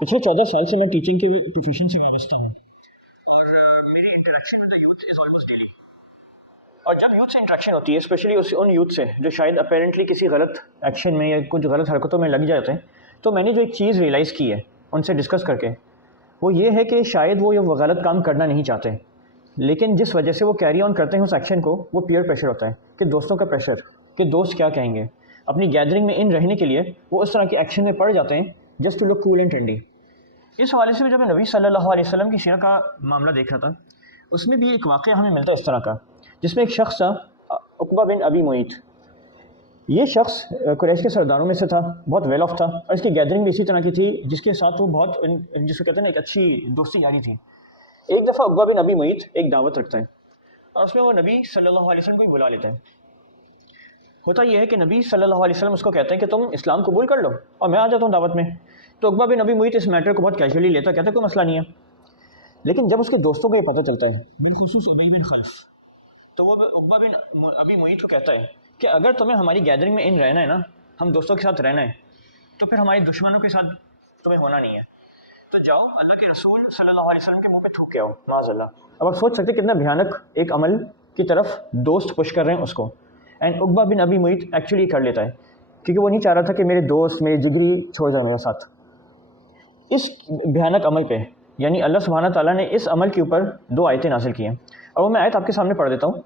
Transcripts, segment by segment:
پچھلے 14 سال سے میں ٹیچنگ کے پروفیشن سے وابستہ ہوں اور میری interaction with youth is almost daily. اور جب یوتھ سے انٹریکشن ہوتی ہے اسپیشلی ان یوتھ سے جو شاید اپیرنٹلی کسی غلط ایکشن میں یا کچھ غلط حرکتوں میں لگ جاتے ہیں، تو میں نے جو ایک چیز ریئلائز کی ہے ان سے ڈسکس کر کے، وہ یہ ہے کہ شاید وہ یہ غلط کام کرنا نہیں چاہتے، لیکن جس وجہ سے وہ کیری آن کرتے ہیں اس ایکشن کو، وہ پیئر پریشر ہوتا ہے کہ دوستوں کا پریشر، کہ دوست کیا کہیں گے. اپنی گیدرنگ میں ان رہنے کے لیے وہ اس طرح کے ایکشن میں پڑ جاتے ہیں just to look cool and trendy. اس حوالے سے جب میں نبی صلی اللہ علیہ وسلم کی سیرت کا معاملہ دیکھ رہا تھا، اس میں بھی ایک واقعہ ہمیں ملتا ہے اس طرح کا، جس میں ایک شخص تھا عقبہ بن ابی معیط. یہ شخص قریش کے سرداروں میں سے تھا، بہت ویل آف تھا، اور اس کی گیدرنگ بھی اسی طرح کی تھی جس کے ساتھ وہ بہت جس کو کہتے ہیں نا ایک اچھی دوستی یاری تھی. ایک دفعہ عقبہ بن ابی معیط ایک دعوت رکھتا ہے اور اس میں وہ نبی صلی اللہ علیہ وسلم کو بلا لیتے ہیں. ہوتا یہ ہے کہ نبی صلی اللہ علیہ وسلم اس کو کہتے ہیں کہ تم اسلام قبول کر لو اور میں آ جاتا ہوں دعوت میں. تو عقبہ بن ابی معیط اس میٹر کو بہت کیجولی لیتا، کہتا ہے کوئی مسئلہ نہیں ہے. لیکن جب اس کے دوستوں کو یہ پتہ چلتا ہے، بالخصوص ابی بن خلف، تو وہ عقبہ بن ابی معیط کو کہتا ہے کہ اگر تمہیں ہماری گیدرنگ میں ان رہنا ہے نا، ہم دوستوں کے ساتھ رہنا ہے، تو پھر ہمارے دشمنوں کے ساتھ تمہیں ہونا نہیں ہے. تو جاؤ اللہ کے رسول صلی اللہ علیہ وسلم کے منہ پہ تھوک کے آؤ، معاذ اللہ. اب آپ سوچ سکتے کتنا بھیانک ایک عمل کی طرف دوست پش کر رہے ہیں اس کو. اینڈ عقبہ بن ابی معیط ایکچولی کر لیتا ہے کیونکہ وہ نہیں چاہ رہا تھا کہ میرے دوست میرے جگری چھوڑ جائیں میرے ساتھ. اس بھیانک عمل پہ یعنی اللہ سبحانہ تعالیٰ نے اس عمل کے اوپر 2 آیتیں نازل کی ہیں، اور وہ میں آیت آپ کے سامنے پڑھ دیتا ہوں.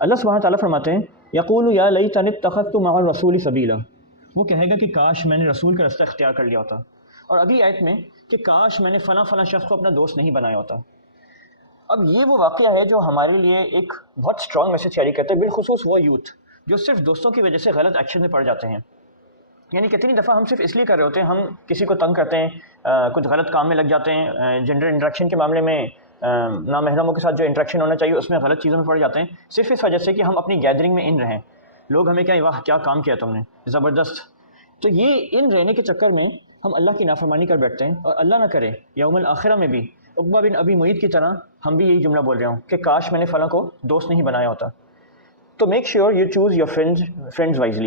اللہ سبحانہ تعالیٰ فرماتے ہیں یقول یا لیتنی اتخذت مع الرسول سبیلا، وہ کہے گا کہ کاش میں نے رسول کا رستہ اختیار کر لیا ہوتا. اور اگلی آیت میں کہ کاش میں نے فلاں فلاں شخص کو اپنا دوست نہیں بنایا ہوتا. اب یہ وہ واقعہ ہے جو ہمارے لیے ایک بہت اسٹرانگ میسج کیری کرتے ہیں، بالخصوص وہ یوتھ جو صرف دوستوں کی وجہ سے غلط ایکشن میں پڑ جاتے ہیں. یعنی کتنی دفعہ ہم صرف اس لیے کر رہے ہوتے ہیں، ہم کسی کو تنگ کرتے ہیں، کچھ غلط کام میں لگ جاتے ہیں، جنڈر انٹریکشن کے معاملے میں نامحرموں کے ساتھ جو انٹریکشن ہونا چاہیے اس میں غلط چیزوں میں پڑ جاتے ہیں، صرف اس وجہ سے کہ ہم اپنی گیدرنگ میں ان رہیں. لوگ ہمیں کہیں واہ کیا کام کیا تم نے، زبردست. تو یہ ان رہنے کے چکر میں ہم اللہ کی نافرمانی کر بیٹھتے ہیں، اور اللہ نہ کرے یوم الآخرہ میں بھی عقبہ بن ابی معیط کی طرح ہم بھی یہی جملہ بول رہے ہوں کہ کاش میں نے فلاں کو دوست نہیں بنایا ہوتا. تو make sure you choose your friends wisely.